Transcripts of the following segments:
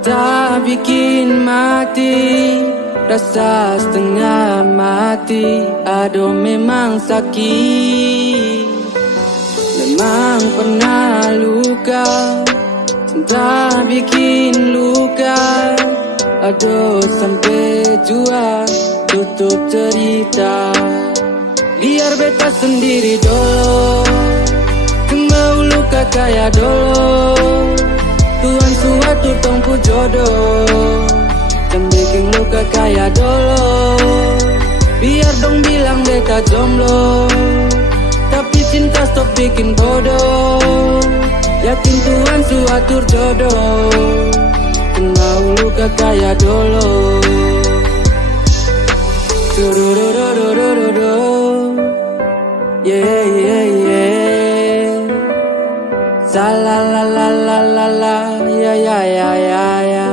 Cinta bikin mati, rasa setengah mati. Aduh memang sakit, memang pernah luka. Cinta bikin luka, aduh sampai jua tutup cerita. Biar beta sendiri dulu, kembali luka kayak dulu. Tuhan suatu tongku jodoh, jangan bikin luka kayak dulu. Biar dong bilang beta jomblo, tapi cinta stop bikin bodoh. Yakin Tuhan suatur jodoh, kenal luka kayak dulu. Tududududududu, yeah yeah yeah. Salah la la la la la, ya ya ya ya ya.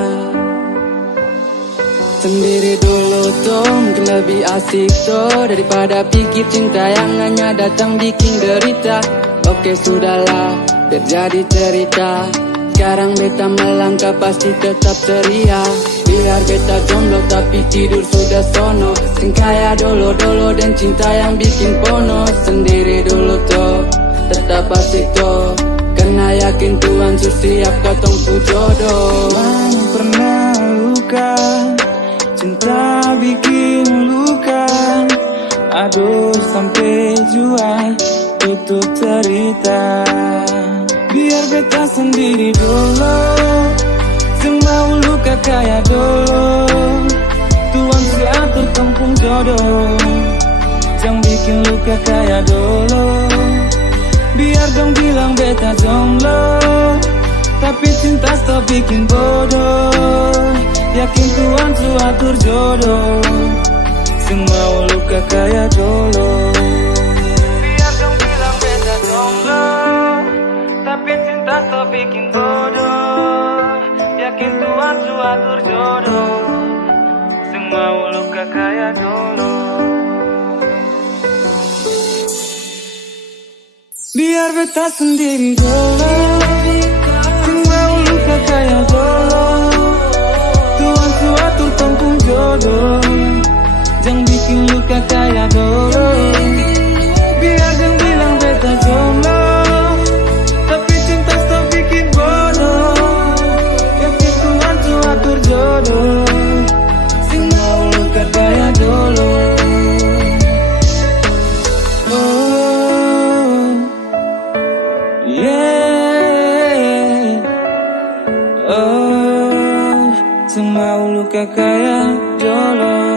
Sendiri dulu tuh mungkin lebih asik tuh, daripada pikir cinta yang hanya datang bikin derita. Oke sudahlah, biar jadi cerita. Sekarang beta melangkah pasti tetap ceria. Biar beta jomblo tapi tidur sudah sono. Sing kaya dolo-dolo dan cinta yang bikin pono. Sendiri dulu tuh, tetap asik tuh, karena yakin Tuhan siap katong ku jodoh. Memang pernah luka, cinta bikin luka. Aduh sampai jua tutup cerita. Biar beta sendiri dulu, semau luka kayak dulu. Tuhan suatur tongkung jodoh, jangan bikin luka kayak dulu. Biar dong bilang beta jomblo, tapi cinta stop bikin bodoh. Yakin Tuhan suatur jodoh, semau luka kayak dulu. Biar dong bilang beta jomblo, tapi cinta stop bikin bodoh. Yakin Tuhan suatur jodoh, semau luka kayak dulu. Biar beta sendiri dulu, semau luka kayak dulu. Tuhan suatur tongkung jodoh, jangan bikin luka kayak dulu. Biar jangan bilang beta jomblo, tapi cinta stop bikin bodoh. Yakin Tuhan suatur jodoh, semau luka kayak dulu. Semau luka kayak dulu.